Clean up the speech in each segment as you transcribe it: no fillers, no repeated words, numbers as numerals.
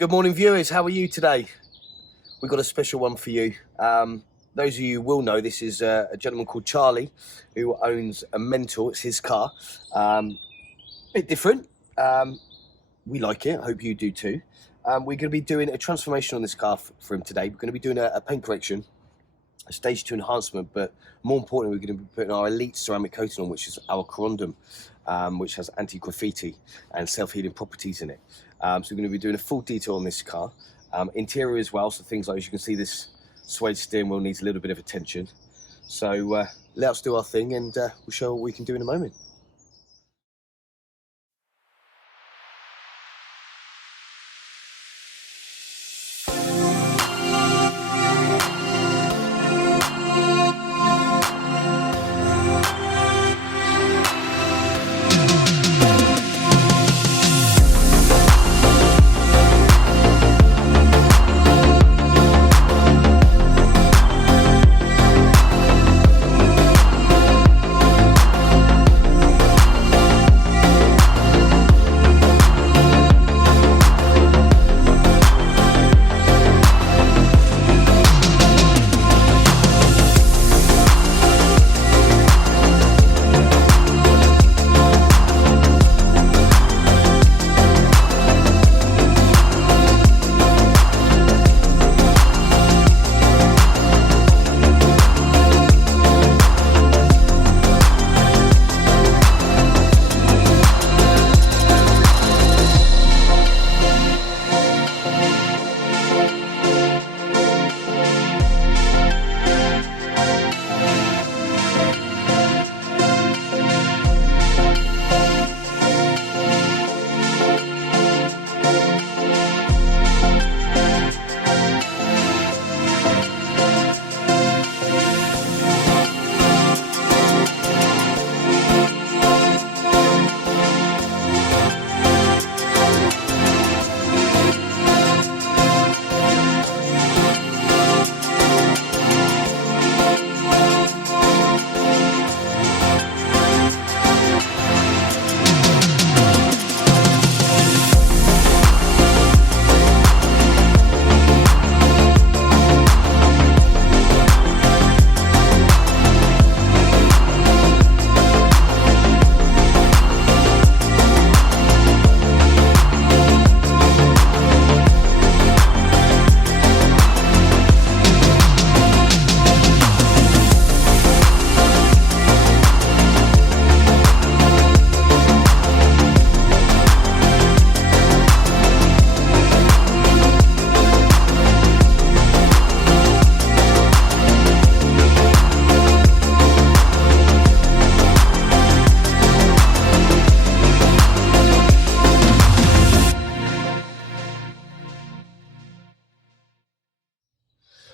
Good morning, viewers. How are you today? We've got a special one for you. Those of you who will know, this is a gentleman called Charlie who owns a M3NTAL. It's his car. Bit different. We like it. I hope you do too. We're going to be doing a transformation on this car for him today. We're going to be doing a paint correction, a stage 2 enhancement, but more importantly, we're going to be putting our elite ceramic coating on, which is our corundum, which has anti-graffiti and self-healing properties in it. So we're going to be doing a full detail on this car. Interior as well, so things like, as you can see, this suede steering wheel needs a little bit of attention. So let us do our thing, and we'll show what we can do in a moment.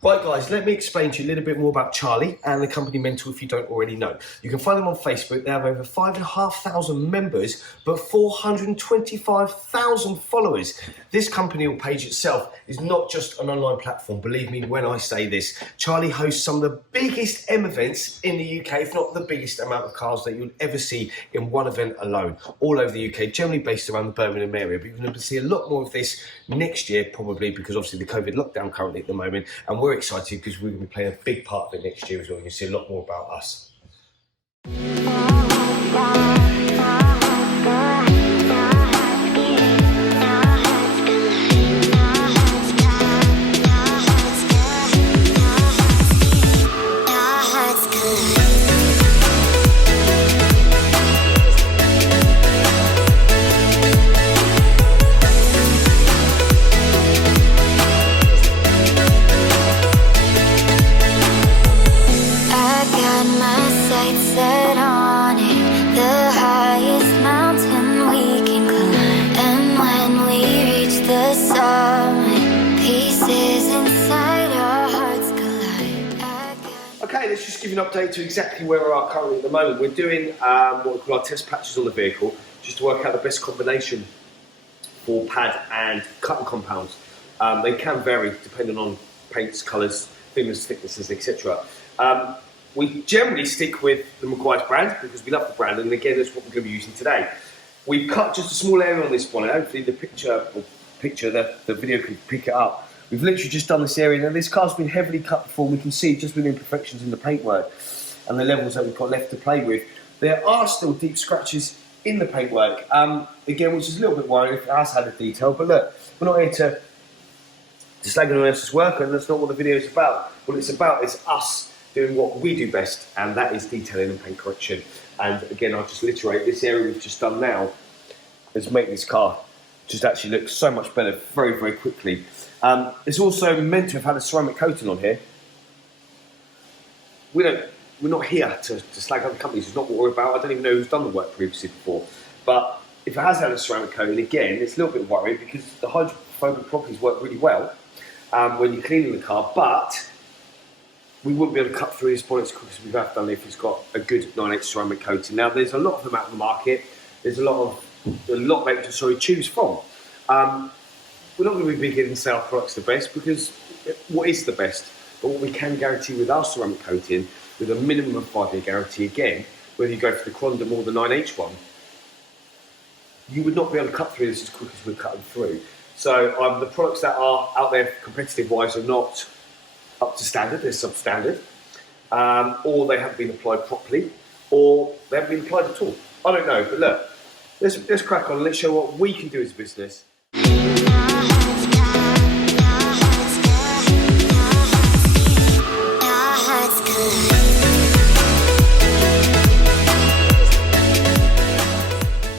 Right guys, let me explain to you a little bit more about Charlie and the company M3NTAL if you don't already know. You can find them on Facebook. They have over 5,500 members, but 425,000 followers. This company or page itself is not just an online platform. Believe me when I say this. Charlie hosts some of the biggest M events in the UK, if not the biggest amount of cars that you'll ever see in one event alone, all over the UK, generally based around the Birmingham area. But you're going to see a lot more of this next year, probably, because obviously the COVID lockdown currently at the moment, and we're excited because we're going to be playing a big part of it next year as well. You'll see a lot more about us. Okay, let's just give you an update to exactly where we are currently at the moment. We're doing what we call our test patches on the vehicle, just to work out the best combination for pad and cutting compounds. They can vary depending on paints, colours, thicknesses, etc. We generally stick with the Maguire's brand because we love the brand, and again, that's what we're going to be using today. We've cut just a small area on this bonnet. Hopefully the picture will picture, the video can pick it up. We've literally just done this area. Now this car's been heavily cut before. We can see just with imperfections in the paintwork and the levels that we've got left to play with. There are still deep scratches in the paintwork, again, which is a little bit worrying if it has had a detail. But look, we're not here to slag anyone else's work, and that's not what the video is about. What it's about is us doing what we do best, and that is detailing and paint correction. And again, I'll just reiterate, this area we've just done now has made this car just actually look so much better very, very quickly. It's also meant to have had a ceramic coating on here. We're not here to slag other companies. It's not what we're about. I don't even know who's done the work previously before. But if it has had a ceramic coating, again, it's a little bit worrying because the hydrophobic properties work really well when you're cleaning the car, but we wouldn't be able to cut through this bonnet as quick as we have done if it's got a good 9/8 ceramic coating. Now, there's a lot of them out in the market. There's a lot that you can choose from. We're not going to be big in say our product's the best, because what is the best? But what we can guarantee with our ceramic coating, with a minimum of 5-year guarantee, again, whether you go for the Quantum or the 9H one, you would not be able to cut through this as quick as we're cutting through. So the products that are out there competitive-wise are not up to standard, they're substandard, or they haven't been applied properly, or they haven't been applied at all. I don't know, but look, let's crack on and let's show what we can do as a business.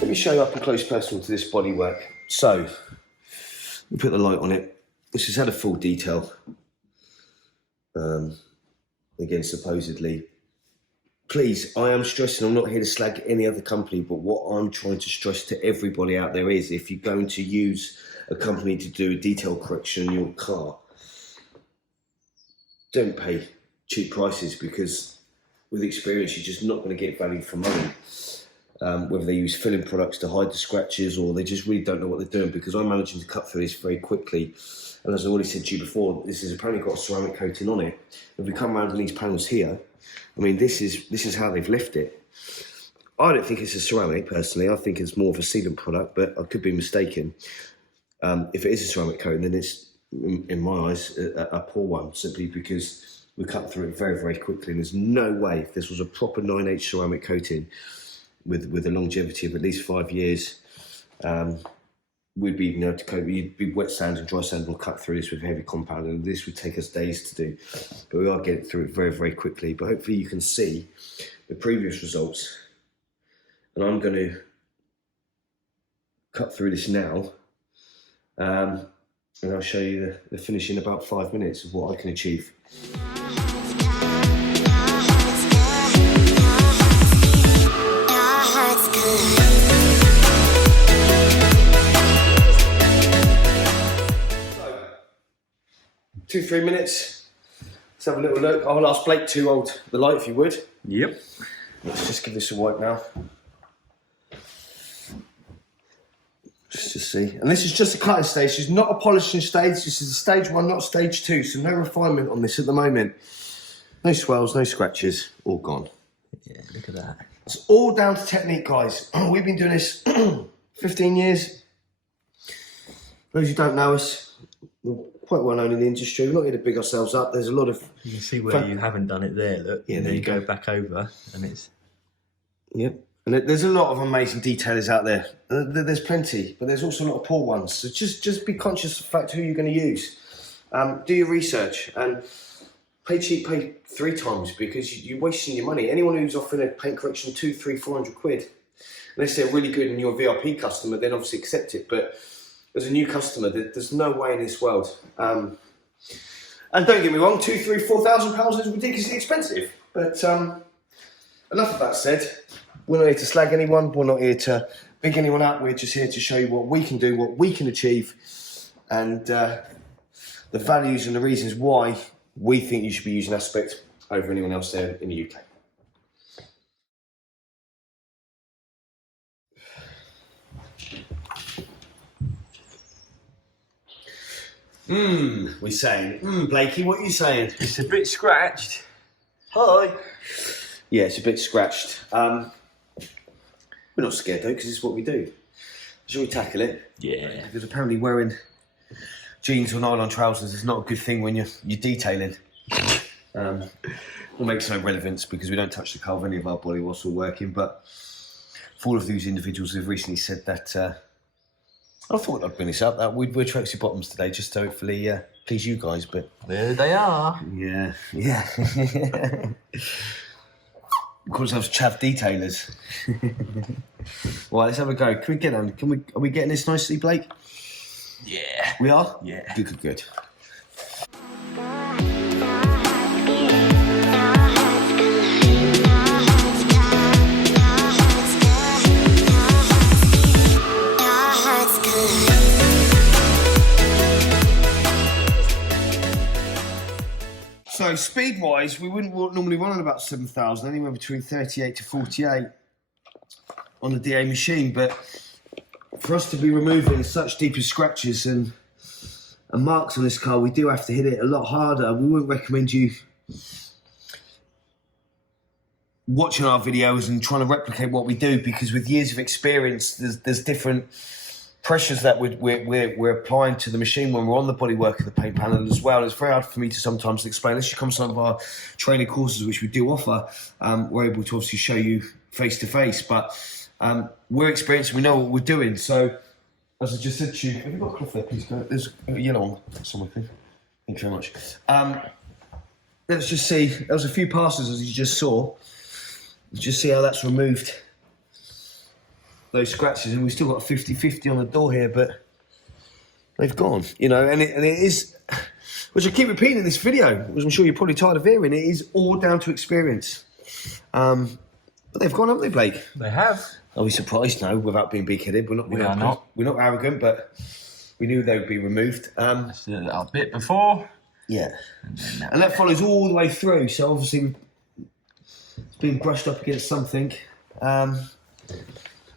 Let me show you up and close personal to this bodywork. So, we put the light on it. This has had a full detail. Again, supposedly. Please, I am stressing, I'm not here to slag any other company, but what I'm trying to stress to everybody out there is, if you're going to use a company to do a detail correction in your car, don't pay cheap prices, because with experience, you're just not going to get value for money. Whether they use filling products to hide the scratches, or they just really don't know what they're doing, because I'm managing to cut through this very quickly. And as I already said to you before, this has apparently got a ceramic coating on it. If we come around on these panels here, I mean, this is how they've left it. I don't think it's a ceramic, personally. I think it's more of a sealant product, but I could be mistaken. If it is a ceramic coating, then it's, in my eyes, a poor one, simply because we cut through it very, very quickly. And there's no way, if this was a proper 9H ceramic coating with a longevity of at least 5 years, we'd be able to coat. You'd be wet sand and dry sand will cut through this with heavy compound, and this would take us days to do. But we are getting through it very, very quickly. But hopefully you can see the previous results. And I'm going to cut through this now, and I'll show you the finish in about 5 minutes of what I can achieve. So, 2-3 minutes. Let's have a little look. I'll ask Blake to hold the light, if you would. Yep. Let's just give this a wipe now. Just to see. And this is just a cutting stage. This is not a polishing stage. This is a stage 1, not stage 2. So no refinement on this at the moment. No swells, no scratches. All gone. Yeah, look at that. It's all down to technique, guys. We've been doing this 15 years. Those who don't know us, we're quite well known in the industry. We're not here to big ourselves up. There's a lot of... You can see where you haven't done it there, look. Yeah, and there then you you go go back over and it's... Yep. And there's a lot of amazing detailers out there. There's plenty, but there's also a lot of poor ones. So just be conscious of the fact who you're going to use. Do your research and pay cheap, pay 3 times, because you're wasting your money. Anyone who's offering a paint correction 200, 300, 400 quid, unless they're really good and you're a VIP customer, then obviously accept it. But as a new customer, there's no way in this world. And don't get me wrong, £2,000, £3,000, £4,000 is ridiculously expensive. But enough of that said. We're not here to slag anyone. We're not here to big anyone up. We're just here to show you what we can do, what we can achieve, and the values and the reasons why we think you should be using Aspect over anyone else there in the UK. We're saying, Blakey, what are you saying? It's a bit scratched. Hi. Yeah, it's a bit scratched. We're not scared though, because it's what we do. Shall we tackle it? Yeah. Because apparently wearing jeans or nylon trousers is not a good thing when you're detailing. It makes no relevance because we don't touch the car of any of our body whilst we're working, but for all of these individuals who've recently said that, I thought I'd bring this up, that we'd wear tracksuit bottoms today just to hopefully please you guys, but... There they are. Yeah. Of course, those chav detailers. Right, let's have a go. Can we get on? Are we getting this nicely, Blake? Yeah. We are? Yeah. Good. So speed-wise, we wouldn't normally run on about 7,000, anywhere between 38 to 48 on the DA machine, but for us to be removing such deeper scratches and marks on this car, we do have to hit it a lot harder. We wouldn't recommend you watching our videos and trying to replicate what we do, because with years of experience, there's different pressures that we're applying to the machine when we're on the bodywork of the paint panel as well. It's very hard for me to sometimes explain. Unless you come to some of our training courses, which we do offer, we're able to obviously show you face to face, but we're experienced, we know what we're doing. So, as I just said to you, have you got a cloth there, please? There's a yellow one somewhere, please. Thank you very much. Let's just see, there was a few passes as you just saw. Let's just see how that's removed those scratches, and we've still got a 50-50 on the door here, but they've gone, you know, and it is, which I keep repeating in this video, because I'm sure you're probably tired of hearing, it is all down to experience. But they've gone, haven't they, Blake? They have. Are we surprised? No, without being big-headed. We are not. We're not arrogant, but we knew they would be removed. A bit before. Yeah. And that follows all the way through, so obviously it's been brushed up against something.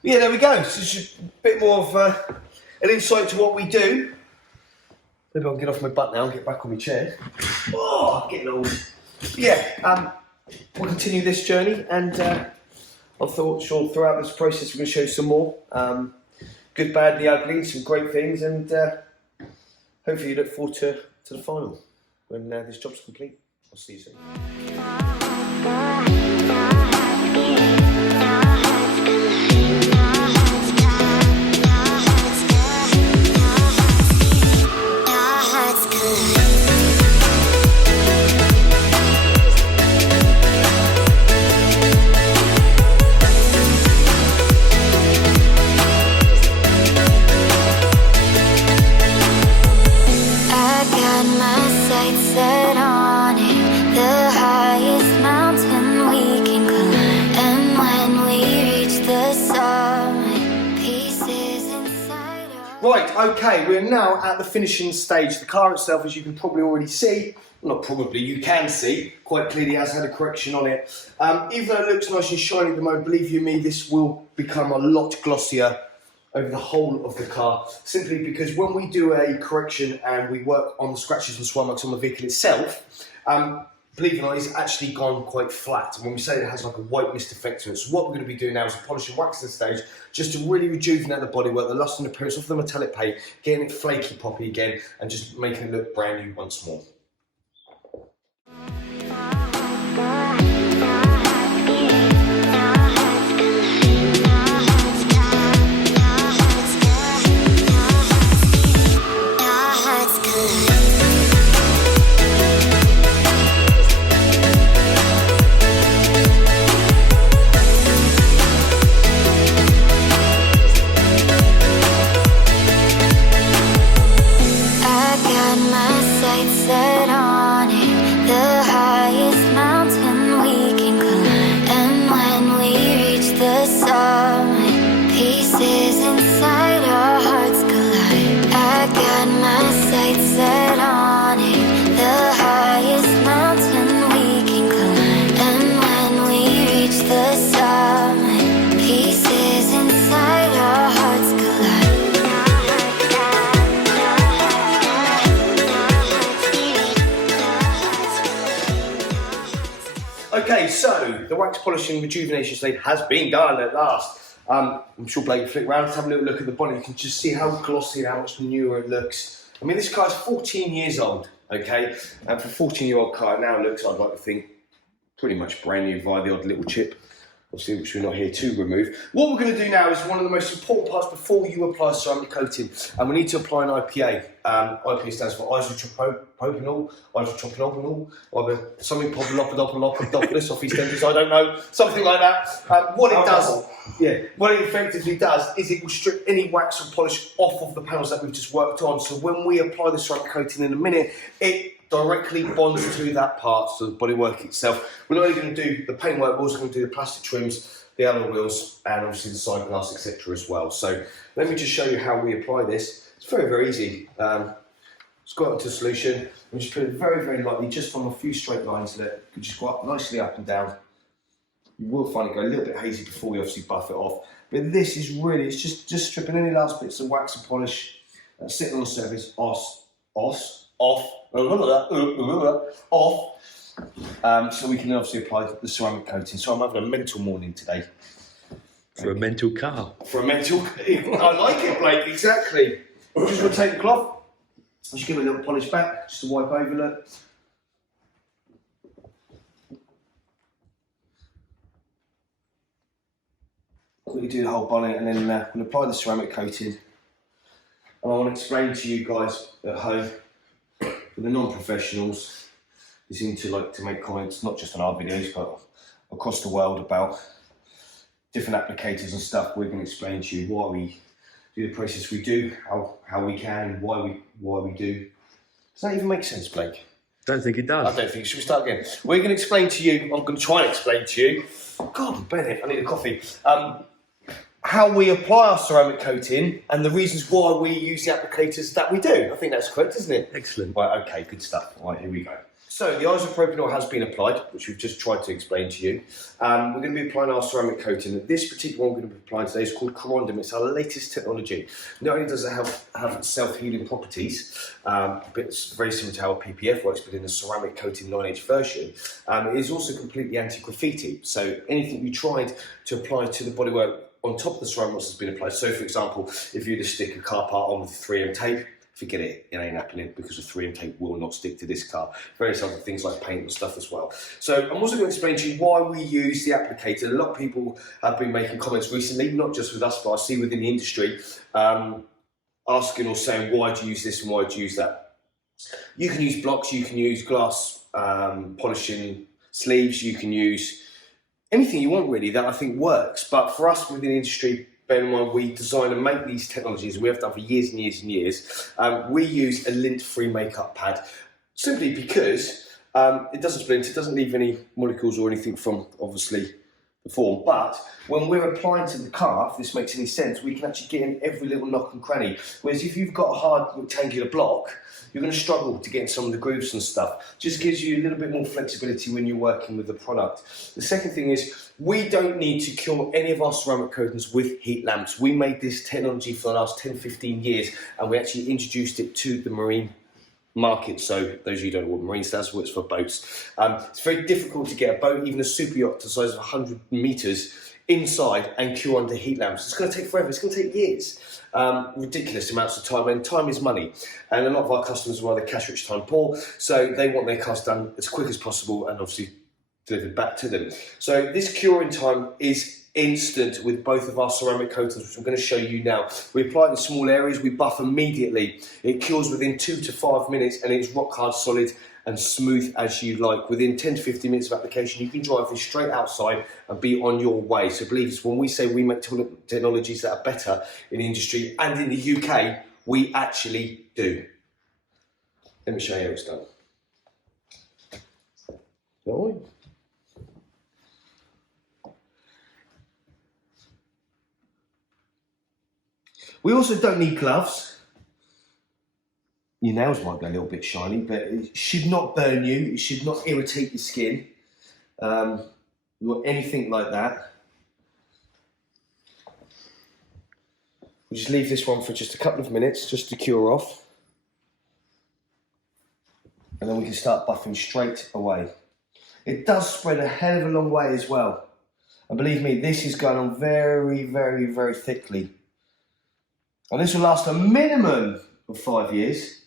Yeah, there we go. So it's just a bit more of an insight to what we do. Maybe I'll get off my butt now and get back on my chair. Oh, I'm getting old. Yeah, we'll continue this journey, and I thought, sure, throughout this process we're going to show you some more. Good, bad, the ugly, some great things, and hopefully you look forward to the final when this job's complete. I'll see you soon. Right, okay, we're now at the finishing stage. The car itself, as you can probably already see, well, not probably, you can see, quite clearly has had a correction on it. Even though it looks nice and shiny at the moment, believe you me, this will become a lot glossier over the whole of the car, simply because when we do a correction and we work on the scratches and swirl marks on the vehicle itself, believe it or not, it's actually gone quite flat. And when we say it has like a white mist effect to it, so what we're going to be doing now is a polish and waxing stage, just to really rejuvenate the bodywork, the luster and appearance of the metallic paint, getting it flaky poppy again, and just making it look brand new once more. Set on it, the highest mountain we can climb. And when we reach the summit, pieces inside our hearts collide. I got my sights set on it, the highest mountain we can climb. And when we reach the summit, pieces inside our hearts collide. Okay, so the wax polishing rejuvenation stage has been done at last. I'm sure Blake will flick around, let's have a little look at the bonnet. You can just see how glossy and how much newer it looks. I mean, this car's 14 years old, okay? And for a 14-year-old car, it now looks, I'd like to think, pretty much brand new via the odd little chip, obviously, which we're not here to remove. What we're going to do now is one of the most important parts before you apply ceramic coating, and we need to apply an IPA. IPA stands for isopropanol, either something populopodopoulos off EastEnders, I don't know, something like that. What it effectively does is it will strip any wax or polish off of the panels that we've just worked on. So when we apply the ceramic coating in a minute, it directly bonds to that part, so the bodywork itself. We're not only going to do the paintwork, we're also going to do the plastic trims, the alloy wheels, and obviously the side glass, etc. as well. So let me just show you how we apply this. It's very, very easy. Just go out into a solution and just put it very, very lightly, just from a few straight lines that you just go up nicely up and down. You will find it go a little bit hazy before we obviously buff it off. But this is really, it's just stripping any last bits of wax and polish that's sitting on the surface off, so we can obviously apply the ceramic coating. So I'm having a mental morning today. For a mental car. For a mental, I like it, Blake, exactly. I'm just going to take the cloth, just give it a little polish back, just to wipe over, look. Quickly do the whole bonnet and then we'll apply the ceramic coating. And I want to explain to you guys at home, for the non-professionals who seem to make comments, not just on our videos, but across the world about different applicators and stuff, we're going to explain to you why we do the process we do, how we can, and why we do. Does that even make sense, Blake? Don't think it does. I don't think. Should we start again? We're going to explain to you, I'm going to try and explain to you, God, Bennett, I need a coffee, how we apply our ceramic coating and the reasons why we use the applicators that we do. I think that's correct, isn't it? Excellent. Right, okay, good stuff. Right, here we go. So the isopropanol has been applied, which we've just tried to explain to you. We're going to be applying our ceramic coating. This particular one we're going to be applying today is called corundum. It's our latest technology. Not only does it have self-healing properties, but it's very similar to how a PPF works, but in a ceramic coating 9H version. It is also completely anti-graffiti. So anything you tried to apply to the bodywork on top of the ceramic has been applied. So for example, if you just stick a car part on with 3M tape, forget it, it ain't happening because the 3M tape will not stick to this car. Various other things like paint and stuff as well. So I'm also going to explain to you why we use the applicator. A lot of people have been making comments recently, not just with us, but I see within the industry, asking or saying, why do you use this and why do you use that? You can use blocks, you can use glass polishing sleeves, you can use anything you want really that I think works. But for us within the industry, bear in mind, we design and make these technologies, we have done for years and years and years. We use a lint-free makeup pad simply because it doesn't splint, it doesn't leave any molecules or anything from, obviously, the form. But when we're applying to the car, if this makes any sense, we can actually get in every little nook and cranny. Whereas if you've got a hard rectangular block, you're going to struggle to get in some of the grooves and stuff. Just gives you a little bit more flexibility when you're working with the product. The second thing is, we don't need to cure any of our ceramic coatings with heat lamps. We made this technology for the last 10, 15 years, and we actually introduced it to the marine market. So those of you who don't know what marine stands for, it's for boats. It's very difficult to get a boat, even a super yacht the size of 100 meters, inside and cure under heat lamps. It's going to take forever, it's going to take years. Ridiculous amounts of time, and time is money. And a lot of our customers are rather cash rich, time poor, so they want their cars done as quick as possible and obviously delivered back to them. So this curing time is instant with both of our ceramic coatings, which I'm going to show you now. We apply it in small areas, we buff immediately. It cures within 2 to 5 minutes, and it's rock hard, solid and smooth as you like. Within 10 to 15 minutes of application, you can drive this straight outside and be on your way. So believe us, when we say we make technologies that are better in the industry and in the UK, we actually do. Let me show you how it's done. All right. We also don't need gloves. Your nails might be a little bit shiny, but it should not burn you. It should not irritate your skin or anything like that. We just leave this one for just a couple of minutes just to cure off. And then we can start buffing straight away. It does spread a hell of a long way as well. And believe me, this is going on very, very, very thickly. And this will last a minimum of 5 years,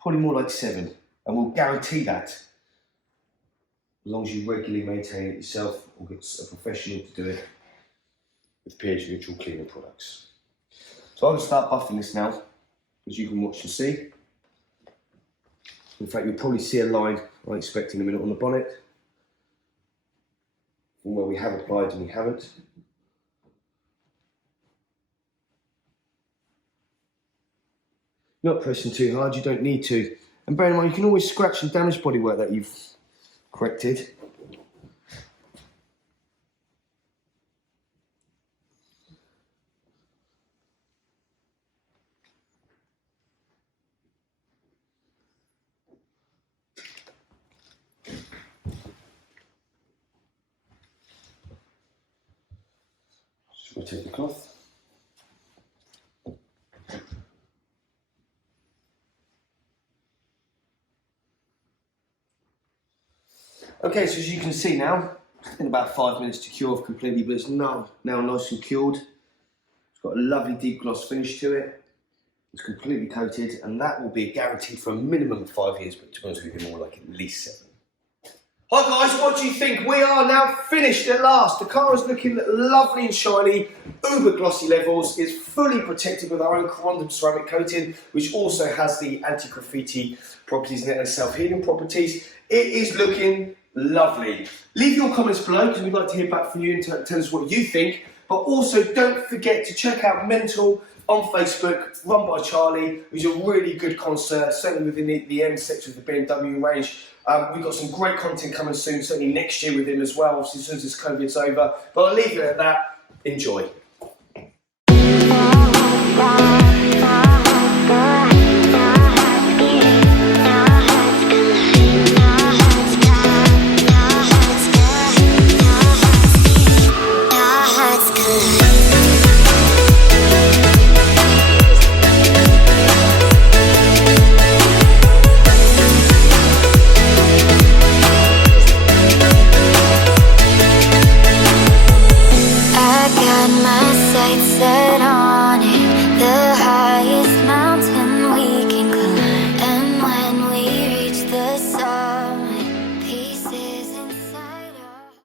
probably more like 7. And we'll guarantee that. As long as you regularly maintain it yourself or get a professional to do it with pH neutral cleaning products. So I'm going to start buffing this now, as you can watch and see. In fact, you'll probably see a line, I expect, in a minute on the bonnet, from where we have applied and we haven't. Not pressing too hard, you don't need to. And bear in mind, you can always scratch and damage bodywork that you've corrected. We'll take the cloth. Okay, so as you can see now, it's taken about 5 minutes to cure off completely, but it's now nice and cured. It's got a lovely deep gloss finish to it. It's completely coated, and that will be guaranteed for a minimum of 5 years, but to be honest with you, more like at least 7. Hi guys, what do you think? We are now finished at last. The car is looking lovely and shiny, uber glossy levels. It's fully protected with our own corundum ceramic coating, which also has the anti-graffiti properties in it and self-healing properties. It is looking lovely. Leave your comments below because we'd like to hear back from you and tell us what you think. But also don't forget to check out M3NTAL on Facebook, run by Charly, who's a really good connoisseur, certainly within the M sector of the BMW range. We've got some great content coming soon, certainly next year with him as well, obviously as soon as this COVID's over. But I'll leave it at that. Enjoy.